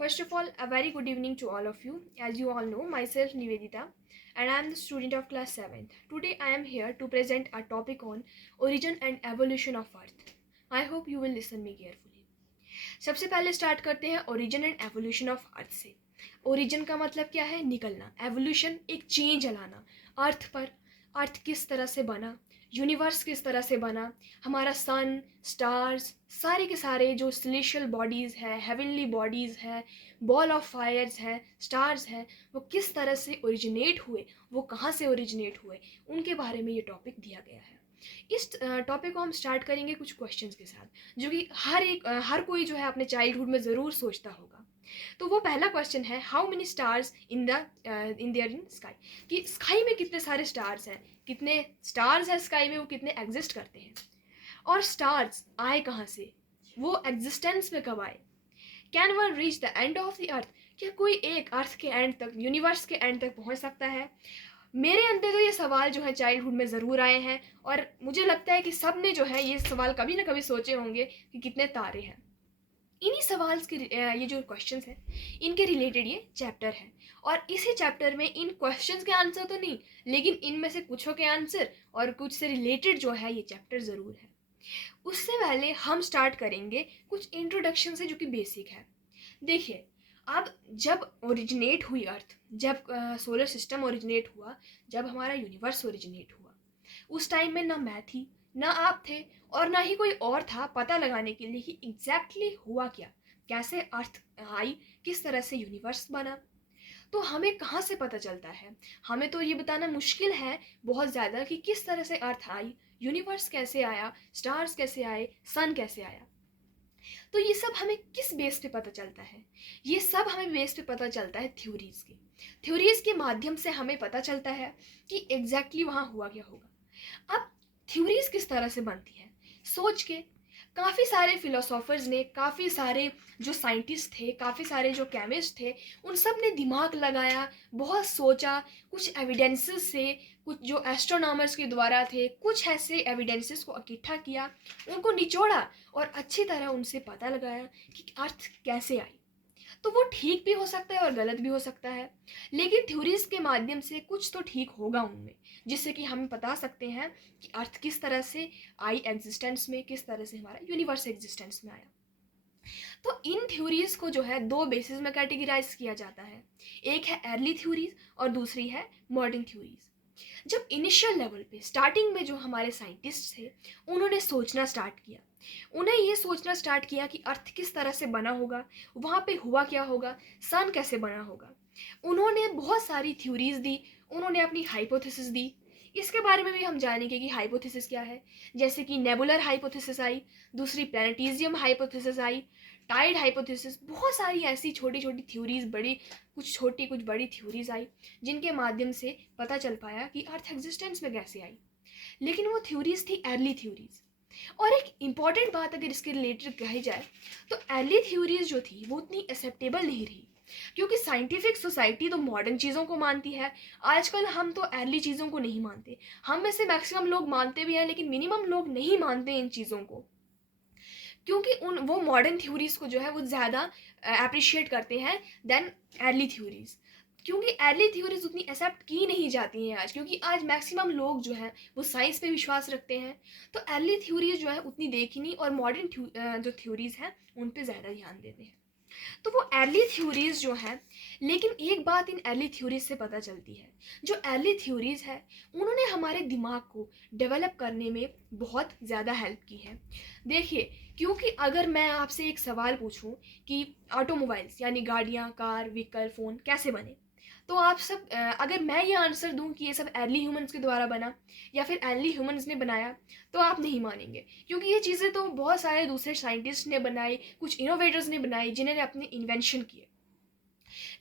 First of all, a very good evening to all of you. As you all know, myself Nivedita, and I am the student of class 7th. Today I am here to present a topic on origin and evolution of Earth. I hope you will listen me carefully. सबसे पहले start करते हैं origin and evolution of earth से. Origin का मतलब क्या है? निकलना. एवोल्यूशन एक चेंज लाना अर्थ पर. अर्थ किस तरह से बना, यूनिवर्स किस तरह से बना, हमारा सन, स्टार्स, सारे के सारे जो सेलेशियल बॉडीज़ है, हेवनली बॉडीज़ है, बॉल ऑफ फायर्स है, स्टार्स हैं, वो किस तरह से ओरिजिनेट हुए, वो कहाँ से ओरिजिनेट हुए, उनके बारे में ये टॉपिक दिया गया है. इस टॉपिक को हम स्टार्ट करेंगे कुछ क्वेश्चंस के साथ जो कि हर कोई जो है अपने चाइल्डहुड में ज़रूर सोचता होगा. तो वो पहला क्वेश्चन है, how many stars in there in sky. कि स्काई में कितने सारे स्टार्स हैं, कितने स्टार्स हैं स्काई में, वो कितने एग्जिस्ट करते हैं, और स्टार्स आए कहाँ से, वो एग्जिस्टेंस में कब आए. Can one reach the end of the earth. क्या कोई एक अर्थ के एंड तक, यूनिवर्स के एंड तक पहुंच सकता है. मेरे अंदर तो ये सवाल जो है चाइल्डहुड में ज़रूर आए हैं, और मुझे लगता है कि सब ने जो है ये सवाल कभी ना कभी सोचे होंगे कि कितने तारे हैं. इन्हीं सवाल के ये जो क्वेश्चंस हैं इनके रिलेटेड ये चैप्टर है, और इसी चैप्टर में इन क्वेश्चंस के आंसर तो नहीं, लेकिन इनमें से कुछों के आंसर और कुछ से रिलेटेड जो है ये चैप्टर ज़रूर है. उससे पहले हम स्टार्ट करेंगे कुछ इंट्रोडक्शन से जो कि बेसिक है. देखिए, अब जब ओरिजिनेट हुई अर्थ, जब सोलर सिस्टम ओरिजिनेट हुआ, जब हमारा यूनिवर्स ओरिजिनेट हुआ, उस टाइम में ना मैं थी, ना आप थे, और ना ही कोई और था पता लगाने के लिए कि एग्जैक्टली हुआ क्या, कैसे अर्थ आई, किस तरह से यूनिवर्स बना. तो हमें कहाँ से पता चलता है? हमें तो ये बताना मुश्किल है बहुत ज़्यादा कि किस तरह से अर्थ आई, यूनिवर्स कैसे आया, स्टार्स कैसे आए, सन कैसे आया. तो ये सब हमें किस बेस पे पता चलता है? ये सब हमें बेस पे पता चलता है थ्योरीज की. थ्योरीज के माध्यम से हमें पता चलता है कि एग्जैक्टली वहाँ हुआ क्या होगा. अब थ्योरीज किस तरह से बनती है? सोच के काफ़ी सारे फिलोसोफर्स ने, काफ़ी सारे जो साइंटिस्ट थे, काफ़ी सारे जो केमिस्ट थे, उन सब ने दिमाग लगाया, बहुत सोचा, कुछ एविडेंसेस से, कुछ जो एस्ट्रोनॉमर्स के द्वारा थे, कुछ ऐसे एविडेंसेस को इकट्ठा किया, उनको निचोड़ा और अच्छी तरह उनसे पता लगाया कि अर्थ कैसे आई. तो वो ठीक भी हो सकता है और गलत भी हो सकता है, लेकिन थ्योरीज के माध्यम से कुछ तो ठीक होगा उनमें, जिससे कि हम बता सकते हैं कि अर्थ किस तरह से आई एग्जिस्टेंस में, किस तरह से हमारा यूनिवर्स एग्जिस्टेंस में आया. तो इन थ्योरीज को जो है दो बेसिस में कैटेगराइज किया जाता है. एक है अर्ली थ्योरीज और दूसरी है मॉडर्न थ्योरीज. जब इनिशियल लेवल पे, स्टार्टिंग में जो हमारे साइंटिस्ट थे, उन्होंने सोचना स्टार्ट किया, उन्हें ये सोचना स्टार्ट किया कि अर्थ किस तरह से बना होगा, वहाँ पे हुआ क्या होगा, सन कैसे बना होगा. उन्होंने बहुत सारी थ्योरीज दी, उन्होंने अपनी हाइपोथेसिस दी. इसके बारे में भी हम जानेंगे कि हाइपोथेसिस क्या है. जैसे कि नेबुलर हाइपोथेसिस आई, दूसरी प्लैनेटिजियम हाइपोथेसिस आई, टाइड हाइपोथेसिस, बहुत सारी ऐसी छोटी छोटी थ्योरीज, बड़ी कुछ छोटी कुछ बड़ी थ्योरीज आई, जिनके माध्यम से पता चल पाया कि अर्थ एग्जिस्टेंस में कैसे आई. लेकिन वो थ्योरीज थी अर्ली थ्योरीज. और एक इम्पॉर्टेंट बात अगर इसके रिलेटेड कही जाए तो अर्ली थ्योरीज जो थी वो उतनी एक्सेप्टेबल नहीं रही, क्योंकि साइंटिफिक सोसाइटी तो मॉडर्न चीज़ों को मानती है. आजकल हम तो अर्ली चीज़ों को नहीं मानते. हम में से मैक्सिमम लोग मानते भी हैं, लेकिन मिनिमम लोग नहीं मानते इन चीज़ों को, क्योंकि उन वो मॉडर्न थ्योरीज को जो है वो ज़्यादा अप्रिशिएट करते हैं देन अर्ली थ्योरीज. क्योंकि अर्ली थ्योरीज उतनी एक्सेप्ट की नहीं जाती हैं आज, क्योंकि आज मैक्सिमम लोग जो हैं वो साइंस पे विश्वास रखते हैं. तो अर्ली थ्योरीज जो है उतनी देखी नहीं, और मॉडर्न जो थ्योरीज हैं उन पे ज़्यादा ध्यान देते हैं. तो वो अर्ली थ्योरीज जो हैं, लेकिन एक बात इन अर्ली थ्योरीज से पता चलती है, जो अर्ली थ्योरीज है उन्होंने हमारे दिमाग को डेवलप करने में बहुत ज़्यादा हेल्प की है. देखिए, क्योंकि अगर मैं आपसे एक सवाल पूछूं कि ऑटोमोबाइल्स यानी गाड़ियाँ, कार, व्हीकल, फ़ोन कैसे बने, तो आप सब अगर मैं ये आंसर दूं कि ये सब अर्ली ह्यूमंस के द्वारा बना या फिर अर्ली ह्यूमंस ने बनाया, तो आप नहीं मानेंगे, क्योंकि ये चीज़ें तो बहुत सारे दूसरे साइंटिस्ट ने बनाई, कुछ इनोवेटर्स ने बनाई, जिन्होंने अपने इन्वेंशन किए.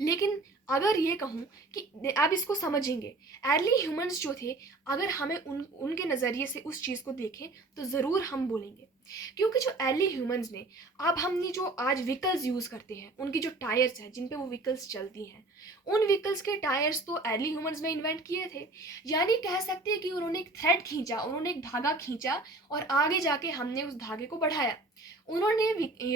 लेकिन अगर ये कहूँ कि आप इसको समझेंगे, अर्ली ह्यूमंस जो थे, अगर हमें उनके नज़रिए से उस चीज़ को देखें तो ज़रूर हम बोलेंगे क्योंकि जो अर्ली ह्यूमंस ने, अब हमने जो आज व्हीकल्स यूज़ करते हैं, उनकी जो टायर्स हैं जिन पे वो व्हीकल्स चलती हैं, उन व्हीकल्स के टायर्स तो अर्ली ह्यूमंस ने इन्वेंट किए थे। यानी कह सकते हैं कि उन्होंने एक थ्रेड खींचा, उन्होंने एक धागा खींचा और आगे जाके हमने उस धागे को बढ़ाया। उन्होंने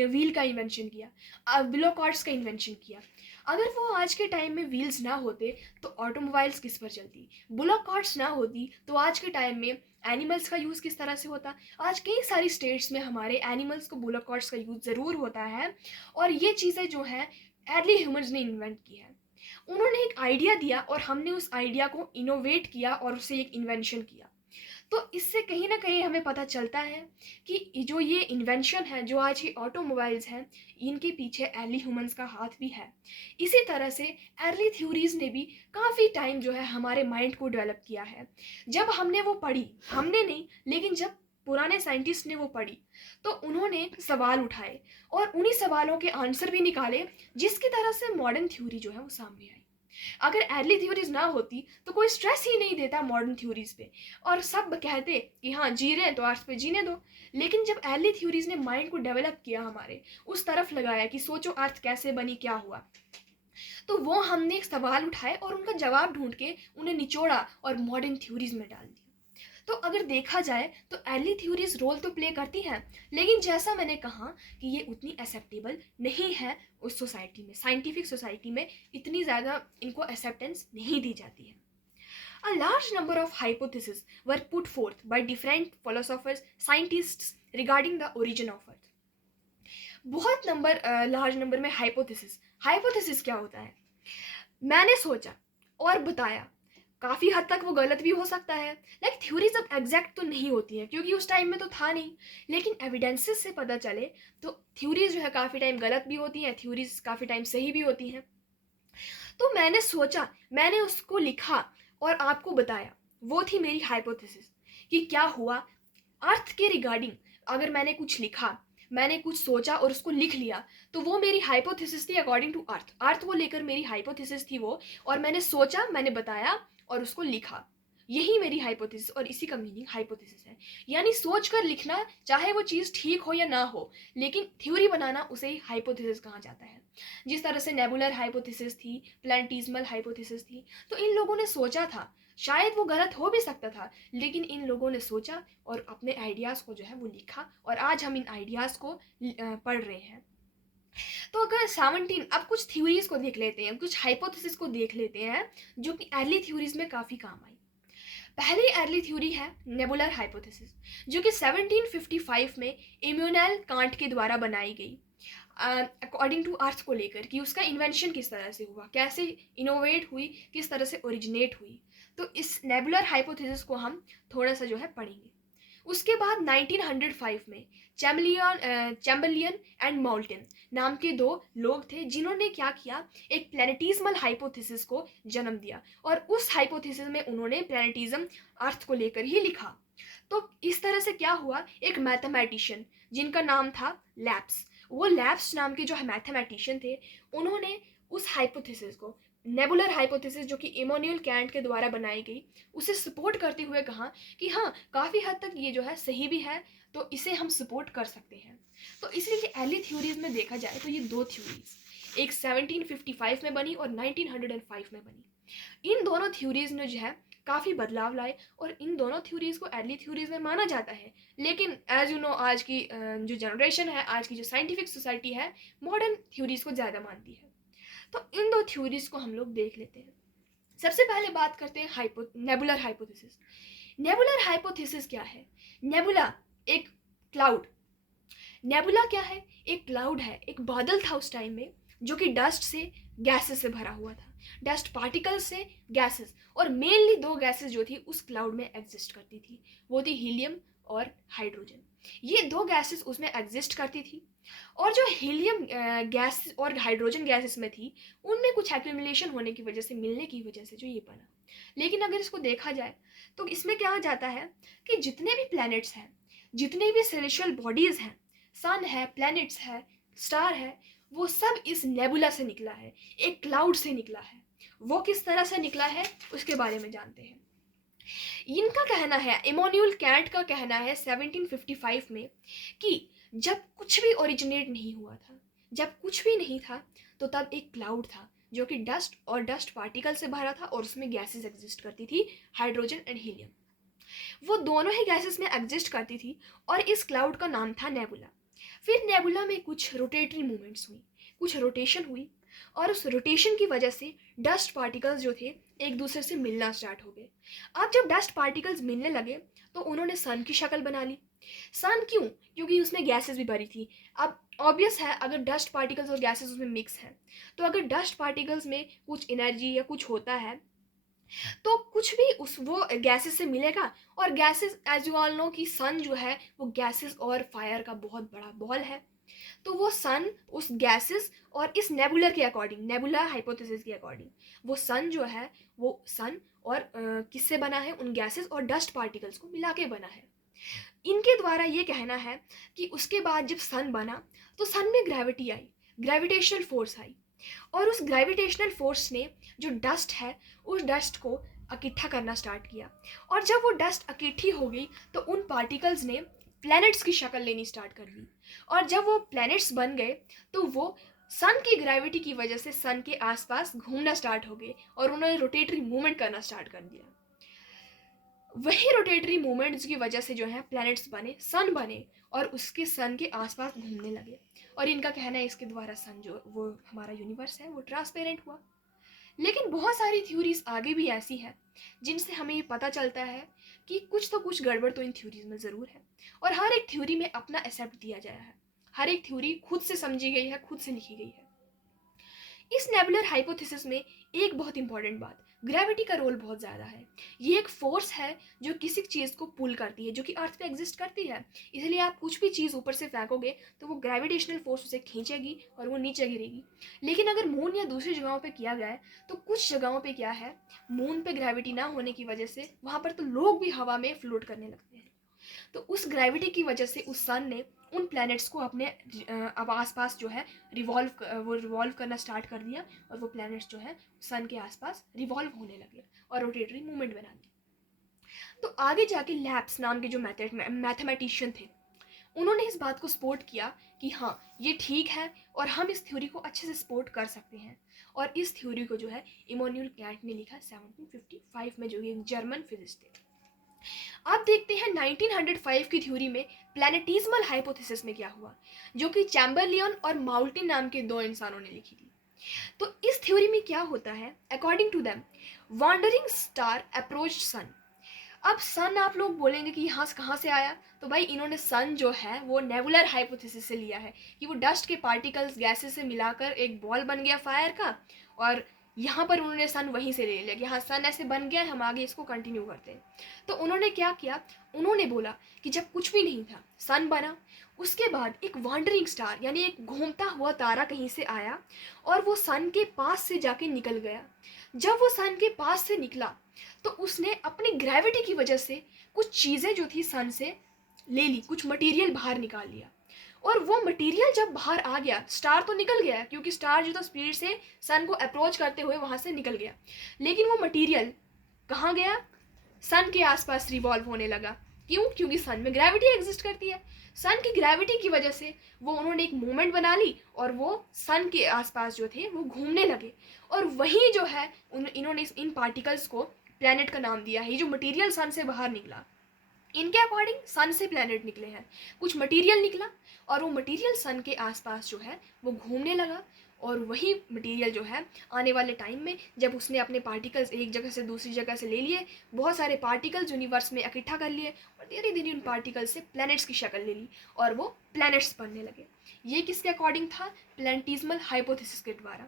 व्हील का इन्वेंशन किया, बिलो कार्ड्स का इन्वेंशन किया। अगर वो आज के टाइम में व्हील्स ना होते तो ऑटोमोबाइल्स किस पर चलती, बुलॉक कार्ट्स ना होती तो आज के टाइम में एनिमल्स का यूज़ किस तरह से होता। आज कई सारी स्टेट्स में हमारे एनिमल्स को बुलॉक कार्ट्स का यूज़ ज़रूर होता है। और ये चीज़ें जो हैं अर्ली ह्यूमंस ने इन्वेंट की है। उन्होंने एक आइडिया दिया और हमने उस आइडिया को इनोवेट किया और उसे एक इन्वेंशन किया। तो इससे कहीं ना कहीं हमें पता चलता है कि जो ये इन्वेंशन है, जो आज ये ऑटोमोबाइल्स हैं, इनके पीछे अर्ली ह्यूमंस का हाथ भी है। इसी तरह से अर्ली थ्योरीज ने भी काफ़ी टाइम जो है हमारे माइंड को डेवलप किया है। जब हमने वो पढ़ी, हमने नहीं लेकिन जब पुराने साइंटिस्ट ने वो पढ़ी तो उन्होंने सवाल उठाए और उन्हीं सवालों के आंसर भी निकाले, जिसकी तरह से मॉडर्न थ्योरी जो है वो सामने आई। अगर अर्ली थ्योरीज ना होती तो कोई स्ट्रेस ही नहीं देता मॉडर्न थ्योरीज पे, और सब कहते कि हाँ जी रहे हैं तो अर्थ पे जीने दो। लेकिन जब अर्ली थ्योरीज ने माइंड को डेवलप किया, हमारे उस तरफ लगाया कि सोचो अर्थ कैसे बनी, क्या हुआ, तो वो हमने एक सवाल उठाए और उनका जवाब ढूंढ के उन्हें निचोड़ा और मॉडर्न थ्योरीज में डाल दिया। तो अगर देखा जाए तो अर्ली थ्योरीज रोल तो प्ले करती हैं, लेकिन जैसा मैंने कहा कि ये उतनी एक्सेप्टेबल नहीं है उस सोसाइटी में, साइंटिफिक सोसाइटी में इतनी ज़्यादा इनको एक्सेप्टेंस नहीं दी जाती है। A large number of hypotheses were put forth by different philosophers, scientists regarding the origin of Earth. बहुत लार्ज नंबर में हाइपोथेसिस क्या होता है? मैंने सोचा और बताया, काफ़ी हद तक वो गलत भी हो सकता है। लाइक थ्योरीज अब एग्जैक्ट तो नहीं होती है क्योंकि उस टाइम में तो था नहीं, लेकिन एविडेंसेस से पता चले तो थ्योरीज जो है काफ़ी टाइम गलत भी होती हैं, थ्योरीज काफ़ी टाइम सही भी होती हैं। तो मैंने सोचा, मैंने उसको लिखा और आपको बताया। वो थी मेरी हाइपोथेसिस कि क्या हुआ अर्थ के रिगार्डिंग। अगर मैंने कुछ लिखा, मैंने कुछ सोचा और उसको लिख लिया, तो वो मेरी हाइपोथेसिस थी अकॉर्डिंग टू अर्थ को लेकर मेरी हाइपोथेसिस थी वो। और मैंने सोचा, मैंने बताया और उसको लिखा, यही मेरी हाइपोथेसिस और इसी का मीनिंग हाइपोथेसिस है। यानी सोच कर लिखना, चाहे वो चीज़ ठीक हो या ना हो, लेकिन थ्योरी बनाना उसे ही हाइपोथेसिस कहा जाता है। जिस तरह से नेबुलर हाइपोथेसिस थी, प्लैनेटिज्मल हाइपोथेसिस थी, तो इन लोगों ने सोचा था, शायद वो गलत हो भी सकता था, लेकिन इन लोगों ने सोचा और अपने आइडियाज़ को जो है वो लिखा, और आज हम इन आइडियाज़ को पढ़ रहे हैं। तो अगर 17 अब कुछ थ्योरीज को देख लेते हैं, कुछ हाइपोथेसिस को देख लेते हैं जो कि अर्ली थ्योरीज में काफ़ी काम आई। पहली अर्ली थ्योरी है नेबुलर हाइपोथेसिस, जो कि 1755 में इम्यूनल कांट के द्वारा बनाई गई अकॉर्डिंग टू अर्थ को लेकर, कि उसका इन्वेंशन किस तरह से हुआ, कैसे इनोवेट हुई, किस तरह से ओरिजिनेट हुई। तो इस नेबुलर हाइपोथेसिस को हम थोड़ा सा जो है पढ़ेंगे। उसके बाद 1905 में चैम्बरलियन एंड माउल्टन नाम के दो लोग थे, जिन्होंने क्या किया, एक प्लैनेटिज्मल हाइपोथेसिस को जन्म दिया, और उस हाइपोथेसिस में उन्होंने प्लैनेटिज्म अर्थ को लेकर ही लिखा। तो इस तरह से क्या हुआ, एक मैथमेटिशियन जिनका नाम था लैप्स, वो लैप्स नाम के जो मैथमेटिशियन थे, उन्होंने उस हाइपोथेसिस को, नेबुलर हाइपोथेसिस जो कि इमैनुअल कैंट के द्वारा बनाई गई, उसे सपोर्ट करते हुए कहा कि हाँ, काफ़ी हद तक ये जो है सही भी है, तो इसे हम सपोर्ट कर सकते हैं। तो इसलिए अर्ली थ्योरीज में देखा जाए तो ये दो थ्योरीज, एक 1755 में बनी और 1905 में बनी। इन दोनों थ्योरीज ने जो है काफ़ी बदलाव लाए, और इन दोनों थ्योरीज को अर्ली थ्योरीज में माना जाता है। लेकिन एज यू नो, आज की जो जनरेशन है, आज की जो साइंटिफिक सोसाइटी है, मॉडर्न थ्योरीज को ज़्यादा मानती है। तो इन दो थ्योरीज को हम लोग देख लेते हैं। सबसे पहले बात करते हैं नेबुलर हाइपोथेसिस। नेबुलर हाइपोथेसिस क्या है? नेबुला एक क्लाउड, नेबुला क्या है, एक क्लाउड है, एक बादल था उस टाइम में, जो कि डस्ट से, गैसेस से भरा हुआ था, डस्ट पार्टिकल्स से गैसेस, और मेनली दो गैसेस जो थी उस क्लाउड में एग्जिस्ट करती थी, वो थी हीलियम और हाइड्रोजन। ये दो गैसेस उसमें एग्जिस्ट करती थी, और जो हीलियम गैस और हाइड्रोजन गैसेस में थी, उनमें कुछ एक्यूमुलेशन होने की वजह से, मिलने की वजह से जो ये बना। लेकिन अगर इसको देखा जाए तो इसमें क्या जाता है कि जितने भी प्लैनेट्स हैं, जितने भी सेलेशियल बॉडीज़ हैं, सन है, प्लैनेट्स है, स्टार है, वो सब इस नेबुला से निकला है, एक क्लाउड से निकला है। वो किस तरह से निकला है उसके बारे में जानते हैं। इनका कहना है, इमैनुअल कैंट का कहना है 1755 में कि जब कुछ भी ओरिजिनेट नहीं हुआ था, जब कुछ भी नहीं था, तो तब एक क्लाउड था जो कि डस्ट और डस्ट पार्टिकल से भरा था और उसमें गैसेस एग्जिस्ट करती थी, हाइड्रोजन एंड हीलियम। वो दोनों ही गैसेस में एग्जिस्ट करती थी और इस क्लाउड का नाम था नेबुला। फिर नेबुला में कुछ रोटेटरी मूवमेंट्स हुई, कुछ रोटेशन हुई, और उस रोटेशन की वजह से डस्ट पार्टिकल्स जो थे एक दूसरे से मिलना स्टार्ट हो गए। अब जब डस्ट पार्टिकल्स मिलने लगे तो उन्होंने सन की शक्ल बना ली। सन क्यों? क्योंकि उसमें गैसेस भी भरी थी। अब ऑब्वियस है, अगर डस्ट पार्टिकल्स और गैसेस उसमें मिक्स है, तो अगर डस्ट पार्टिकल्स में कुछ एनर्जी या कुछ होता है तो कुछ भी उस वो गैसेस से मिलेगा। और gases, as you all know कि सन जो है वो गैसेस और फायर का बहुत बड़ा बॉल है। तो वो सन उस गैसेस और इस नेबुलर के अकॉर्डिंग, नेबुला हाइपोथेसिस के अकॉर्डिंग, वो सन जो है वो सन और किससे बना है? उन गैसेस और डस्ट पार्टिकल्स को मिला के बना है। इनके द्वारा ये कहना है कि उसके बाद जब सन बना तो सन में ग्रेविटी आई, ग्रेविटेशनल फोर्स आई, और उस ग्रेविटेशनल फोर्स ने जो डस्ट है उस डस्ट को इकट्ठा करना स्टार्ट किया। और जब वो डस्ट इकट्ठी हो गई तो उन पार्टिकल्स ने प्लैनेट्स की शक्ल लेनी स्टार्ट कर दी। और जब वो प्लैनेट्स बन गए तो वो सन की ग्रेविटी की वजह से सन के आसपास घूमना स्टार्ट हो गए और उन्होंने रोटेटरी मूवमेंट करना स्टार्ट कर दिया। वही रोटेटरी मूवमेंट्स की वजह से जो है प्लैनेट्स बने, सन बने और उसके सन के आसपास घूमने लगे। और इनका कहना है इसके द्वारा सन जो वो हमारा यूनिवर्स है वो ट्रांसपेरेंट हुआ। लेकिन बहुत सारी थ्योरीज आगे भी ऐसी है जिनसे हमें ये पता चलता है कि कुछ तो कुछ गड़बड़ तो इन थ्योरीज में ज़रूर है। और हर एक थ्योरी में अपना एक्सेप्ट दिया गया है, हर एक थ्योरी खुद से समझी गई है, खुद से लिखी गई है। इस नेबुलर हाइपोथेसिस में एक बहुत इंपॉर्टेंट बात, ग्रेविटी का रोल बहुत ज़्यादा है। ये एक फोर्स है जो किसी चीज़ को पुल करती है, जो कि अर्थ पे एग्जिस्ट करती है। इसलिए आप कुछ भी चीज़ ऊपर से फेंकोगे तो वो ग्रेविटेशनल फोर्स उसे खींचेगी और वो नीचे गिरेगी। लेकिन अगर मून या दूसरी जगहों पे किया गया है तो कुछ जगहों पे क्या है, मून पे ग्रेविटी ना होने की वजह से वहाँ पर तो लोग भी हवा में फ्लोट करने लगते हैं। तो उस ग्रेविटी की वजह से उस सन ने उन प्लैनेट्स को अपने अब आसपास जो है रिवॉल्व करना स्टार्ट कर दिया और वो प्लैनेट्स जो है सन के आसपास रिवॉल्व होने लगे और रोटेटरी मूवमेंट बना दी। तो आगे जाके लैप्स नाम के जो मैथमेटिशियन थे उन्होंने इस बात को सपोर्ट किया कि हाँ ये ठीक है और हम इस थ्योरी को अच्छे से सपोर्ट कर सकते हैं। और इस थ्योरी को जो है इमैनुअल कैंट ने लिखा 1755 में, जो एक जर्मन फिजिस्ट थे। अब देखते हैं 1905 की थ्योरी में प्लैनेटिज्मल हाइपोथेसिस में क्या हुआ, जो कि चैम्बरलियन और माउल्टिन नाम के दो इंसानों ने लिखी थी। तो इस थ्योरी में क्या होता है, according to them wandering star approached sun. अब सन आप लोग बोलेंगे कि यहाँ कहाँ से आया, तो भाई इन्होंने सन जो है वो नेबुलर हाइपोथेसिस से लिया है कि वो डस्ट के पार्टिकल्स गैसेस से मिलाकर एक बॉल बन गया फायर का, और यहाँ पर उन्होंने सन वहीं से ले लिया कि हाँ सन ऐसे बन गया है, हम आगे इसको कंटिन्यू करते हैं। तो उन्होंने क्या किया, उन्होंने बोला कि जब कुछ भी नहीं था सन बना, उसके बाद एक वॉन्डरिंग स्टार यानी एक घूमता हुआ तारा कहीं से आया और वो सन के पास से जाके निकल गया। जब वो सन के पास से निकला तो उसने अपनी ग्रेविटी की वजह से कुछ चीज़ें जो थी सन से ले ली, कुछ मटेरियल बाहर निकाल लिया। और वो मटेरियल जब बाहर आ गया, स्टार तो निकल गया क्योंकि स्टार जो था स्पीड से सन को अप्रोच करते हुए वहाँ से निकल गया, लेकिन वो मटेरियल कहाँ गया, सन के आसपास रिवॉल्व होने लगा। क्यों? क्योंकि सन में ग्रेविटी एग्जिस्ट करती है। सन की ग्रेविटी की वजह से वो उन्होंने एक मूवमेंट बना ली और वो सन के आसपास जो थे वो घूमने लगे। और वही जो है इन्होंने इन पार्टिकल्स को प्लैनेट का नाम दिया है। ये जो मटेरियल सन से बाहर निकला, इनके अकॉर्डिंग सन से प्लैनेट निकले हैं, कुछ मटेरियल निकला और वो मटेरियल सन के आसपास जो है वो घूमने लगा। और वही मटेरियल जो है आने वाले टाइम में जब उसने अपने पार्टिकल्स एक जगह से दूसरी जगह से ले लिए, बहुत सारे पार्टिकल्स यूनिवर्स में इकट्ठा कर लिए और धीरे धीरे उन पार्टिकल्स से प्लैनेट्स की शक्ल ले ली और वो प्लैनेट्स बनने लगे। ये किसके अकॉर्डिंग था? प्लैनेटिज्मल हाइपोथेसिस के द्वारा।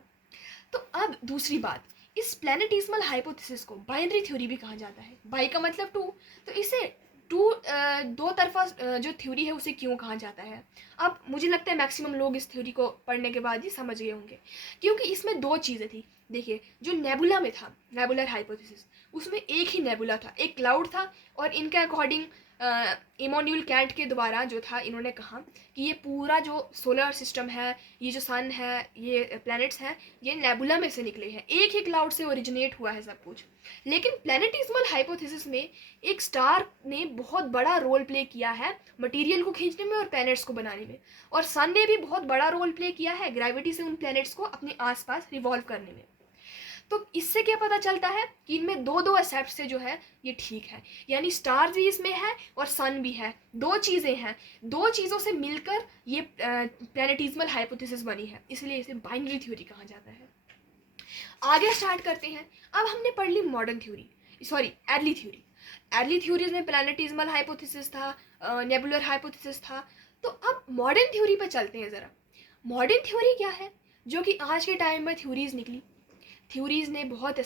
तो अब दूसरी बात, इस प्लैनेटिज्मल हाइपोथेसिस को बाइनरी थ्योरी भी कहा जाता है। बाई का मतलब टू, तो इसे दो तरफा जो थ्योरी है उसे क्यों कहा जाता है? अब मुझे लगता है मैक्सिमम लोग इस थ्योरी को पढ़ने के बाद ही समझ गए होंगे, क्योंकि इसमें दो चीज़ें थी। देखिए, जो नेबुला में था, नेबुलर हाइपोथेसिस, उसमें एक ही नेबुला था, एक क्लाउड था और इनके अकॉर्डिंग इमैनुअल कैंट के द्वारा जो था, इन्होंने कहा कि ये पूरा जो सोलर सिस्टम है, ये जो सन है, ये प्लैनेट्स हैं, ये नेबुला में से निकले हैं, एक ही क्लाउड से ओरिजिनेट हुआ है सब कुछ। लेकिन प्लैनेटिज्मल हाइपोथेसिस में एक स्टार ने बहुत बड़ा रोल प्ले किया है मटेरियल को खींचने में और प्लैनेट्स को बनाने में, और सन ने भी बहुत बड़ा रोल प्ले किया है ग्रेविटी से उन प्लैनेट्स को अपने आसपास रिवॉल्व करने में। तो इससे क्या पता चलता है कि इनमें दो दो एस्पेक्ट से जो है ये ठीक है, यानी स्टार भी इसमें है और सन भी है, दो चीज़ें हैं, दो चीज़ों से मिलकर ये प्लैनेटिज्मल हाइपोथेसिस बनी है, इसलिए इसे बाइनरी थ्योरी कहा जाता है। आगे स्टार्ट करते हैं। अब हमने पढ़ ली modern theory, sorry early theory. Early theories में प्लैनेटिज्मल हाइपोथेसिस था, नेबुलर हाइपोथेसिस था। तो अब मॉडर्न थ्योरी पे चलते हैं ज़रा। मॉडर्न थ्योरी क्या है, जो कि आज के टाइम में थ्योरीज निकली। थ्योरीज ने बहुत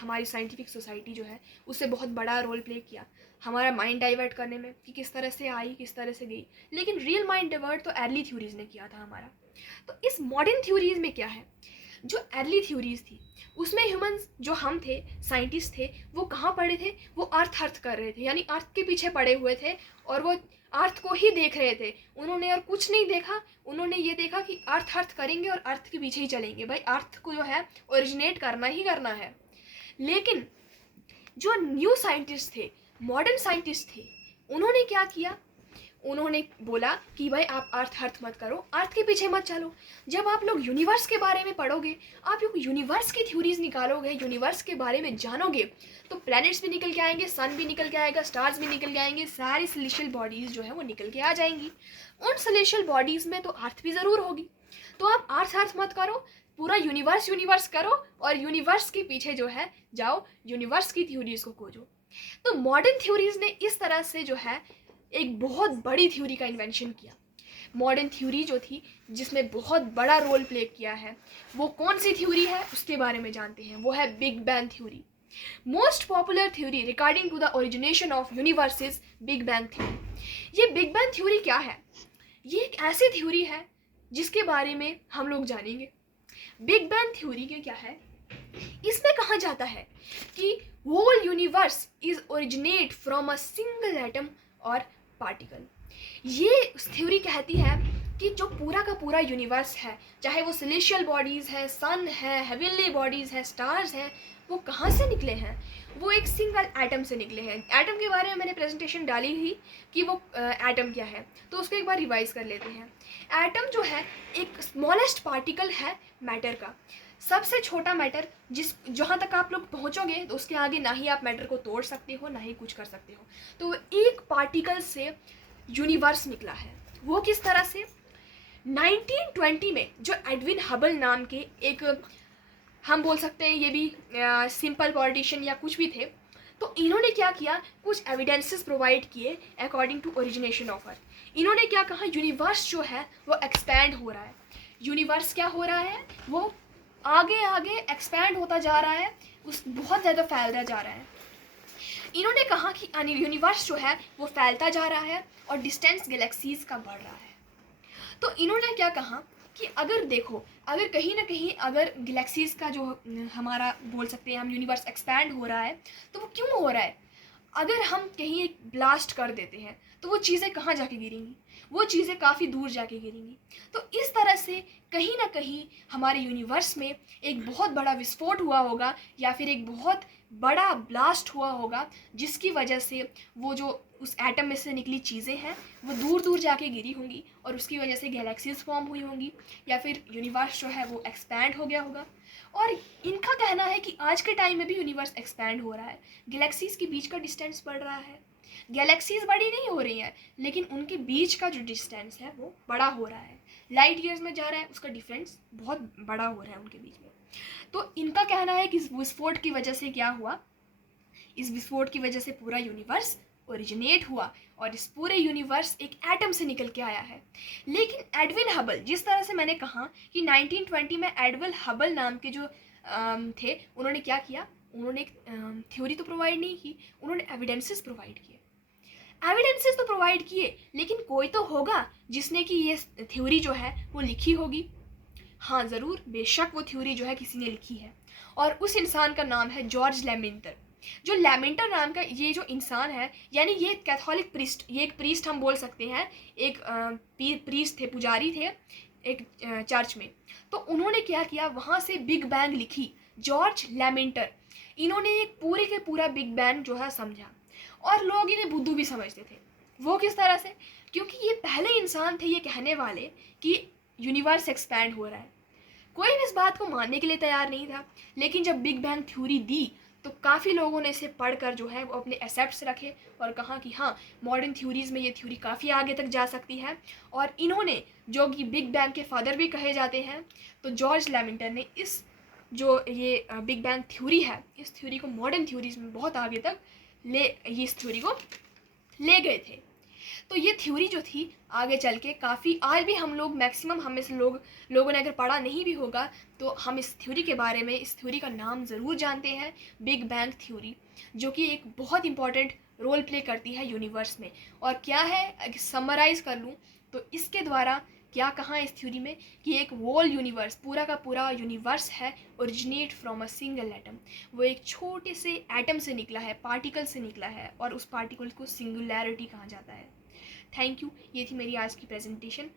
हमारी साइंटिफिक सोसाइटी जो है उससे बहुत बड़ा रोल प्ले किया हमारा माइंड डाइवर्ट करने में, कि किस तरह से आई किस तरह से गई। लेकिन रियल माइंड डाइवर्ट तो अर्ली थ्योरीज ने किया था हमारा। तो इस मॉडर्न थ्योरीज में क्या है, जो अर्ली थ्योरीज थी उसमें ह्यूमंस जो हम थे, साइंटिस्ट थे, वो कहाँ पड़े थे, वो अर्थ कर रहे थे, यानी अर्थ के पीछे पड़े हुए थे और वो अर्थ को ही देख रहे थे। उन्होंने और कुछ नहीं देखा, उन्होंने ये देखा कि अर्थ करेंगे और अर्थ के पीछे ही चलेंगे, भाई अर्थ को जो है ओरिजिनेट करना ही करना है। लेकिन जो न्यू साइंटिस्ट थे, मॉडर्न साइंटिस्ट थे, उन्होंने क्या किया, उन्होंने बोला कि भाई आप अर्थ मत करो, अर्थ के पीछे मत चलो। जब आप लोग यूनिवर्स के बारे में पढ़ोगे, आप यूनिवर्स की थ्योरीज निकालोगे, यूनिवर्स के बारे में जानोगे, तो प्लैनेट्स भी निकल के आएंगे, सन भी निकल के आएगा, स्टार्स भी निकल के आएंगे, सारी सेलेस्टियल बॉडीज़ जो है वो निकल के आ जाएंगी। उन सेलेस्टियल बॉडीज़ में तो अर्थ भी ज़रूर होगी। तो आप अर्थ मत करो, पूरा यूनिवर्स करो और यूनिवर्स के पीछे जो है जाओ, यूनिवर्स की थ्योरीज को खोजो। तो मॉडर्न थ्योरीज ने इस तरह से जो है एक बहुत बड़ी थ्योरी का इन्वेंशन किया। मॉडर्न थ्योरी जो थी जिसमें बहुत बड़ा रोल प्ले किया है, वो कौन सी थ्योरी है उसके बारे में जानते हैं। वो है big bang theory. Most popular theory regarding to the origination of universe is big bang theory. ये बिग बैंग थ्योरी क्या है, ये एक ऐसी थ्योरी है जिसके बारे में हम लोग जानेंगे। बिग बैंग थ्योरी के क्या है, इसमें कहा जाता है कि whole universe is originate from a single atom और पार्टिकल। ये थ्योरी कहती है कि जो पूरा का पूरा यूनिवर्स है, चाहे वो सेलेस्टियल बॉडीज़ है, सन है, हेवनली बॉडीज़ है, स्टार्स हैं, वो कहाँ से निकले हैं, वो एक सिंगल एटम से निकले हैं। एटम के बारे में मैंने प्रेजेंटेशन डाली ही कि वो एटम क्या है, तो उसको एक बार रिवाइज कर लेते हैं। एटम जो है एक स्मॉलेस्ट पार्टिकल है मैटर का, सबसे छोटा मैटर, जहाँ तक आप लोग पहुँचोगे तो उसके आगे ना ही आप मैटर को तोड़ सकते हो ना ही कुछ कर सकते हो। तो एक पार्टिकल से यूनिवर्स निकला है। वो किस तरह से, 1920 में जो एडविन हबल नाम के एक, हम बोल सकते हैं ये भी सिंपल पॉलिटिशियन या कुछ भी थे, तो इन्होंने क्या किया, कुछ एविडेंसेस प्रोवाइड किए according to origination of earth. इन्होंने क्या कहा, यूनिवर्स जो है वो एक्सपैंड हो रहा है। यूनिवर्स क्या हो रहा है, वो आगे आगे एक्सपैंड होता जा रहा है, उस बहुत ज़्यादा फैलता जा रहा है। इन्होंने कहा कि यूनिवर्स जो है वो फैलता जा रहा है और डिस्टेंस गैलेक्सीज का बढ़ रहा है। तो इन्होंने क्या कहा कि अगर देखो, अगर कहीं ना कहीं अगर गैलेक्सीज का जो हमारा बोल सकते हैं हम यूनिवर्स एक्सपैंड हो रहा है, तो वो क्यों हो रहा है। अगर हम कहीं एक ब्लास्ट कर देते हैं तो वो चीज़ें कहाँ जाके गिरेंगी, वो चीज़ें काफ़ी दूर जाके गिरेंगी। तो इस तरह से कहीं ना कहीं हमारे यूनिवर्स में एक बहुत बड़ा विस्फोट हुआ होगा या फिर एक बहुत बड़ा ब्लास्ट हुआ होगा, जिसकी वजह से वो जो उस एटम में से निकली चीज़ें हैं वो दूर दूर जाके गिरी होंगी और उसकी वजह से गैलेक्सीज फॉर्म हुई होंगी या फिर यूनिवर्स जो है वो एक्सपैंड हो गया होगा। और इनका कहना है कि आज के टाइम में भी यूनिवर्स एक्सपैंड हो रहा है, गैलेक्सीज के बीच का डिस्टेंस बढ़ रहा है। गैलेक्सीज बड़ी नहीं हो रही हैं, लेकिन उनके बीच का जो डिस्टेंस है वो बड़ा हो रहा है, लाइट ईयर्स में जा रहा है, उसका डिफरेंस बहुत बड़ा हो रहा है उनके बीच में। तो इनका कहना है कि इस विस्फोट की वजह से क्या हुआ, इस विस्फोट की वजह से पूरा यूनिवर्स ओरिजिनेट हुआ और इस पूरे यूनिवर्स एक एटम से निकल के आया है। लेकिन एडविन हबल, जिस तरह से मैंने कहा कि 1920 में एडविन हबल नाम के जो थे, उन्होंने क्या किया, उन्होंने एक थ्योरी तो प्रोवाइड नहीं की, उन्होंने एविडेंसेस प्रोवाइड किए। एविडेंसेस तो प्रोवाइड किए, लेकिन कोई तो होगा जिसने कि ये थ्योरी जो है वो लिखी होगी। हाँ ज़रूर, बेशक वो थ्योरी जो है किसी ने लिखी है और उस इंसान का नाम है जॉर्ज लेमिंटर। जो लैमेंटर नाम का ये जो इंसान है, यानी ये कैथोलिक प्रीस्ट, ये एक प्रीस्ट हम बोल सकते हैं, एक प्रीस्ट थे, पुजारी थे एक चर्च में। तो उन्होंने क्या किया, वहाँ से बिग बैंग लिखी, जॉर्ज लैमेंटर। इन्होंने एक पूरे के पूरा बिग बैंग जो है समझा, और लोग इन्हें बुद्धू भी समझते थे। वो किस तरह से, क्योंकि ये पहले इंसान थे ये कहने वाले कि यूनिवर्स एक्सपैंड हो रहा है। कोई भी इस बात को मानने के लिए तैयार नहीं था, लेकिन जब बिग बैंग थ्योरी दी तो काफ़ी लोगों ने इसे पढ़कर जो है वो अपने एसेप्ट्स रखे और कहा कि हाँ, मॉडर्न थ्योरीज़ में ये थ्योरी काफ़ी आगे तक जा सकती है। और इन्होंने, जो कि बिग बैंग के फादर भी कहे जाते हैं, तो जॉर्ज लैमेंटर ने इस जो ये बिग बैंग थ्योरी है, इस थ्योरी को मॉडर्न थ्योरीज़ में बहुत आगे तक इस थ्योरी को ले गए थे। तो ये थ्योरी जो थी आगे चल के काफ़ी, आज भी हम लोग मैक्सिमम हम में से लोगों ने अगर पढ़ा नहीं भी होगा तो हम इस थ्योरी के बारे में, इस थ्योरी का नाम ज़रूर जानते हैं, बिग बैंग थ्योरी, जो कि एक बहुत इंपॉर्टेंट रोल प्ले करती है यूनिवर्स में। और क्या है, समराइज़ कर लूँ तो इसके द्वारा क्या कहाँ इस थ्योरी में कि एक वोल यूनिवर्स, पूरा का पूरा यूनिवर्स है, originate from a single atom. वो एक छोटे से एटम से निकला है, पार्टिकल से निकला है, और उस पार्टिकल को सिंगुलैरिटी कहा जाता है। थैंक यू, ये थी मेरी आज की प्रेजेंटेशन।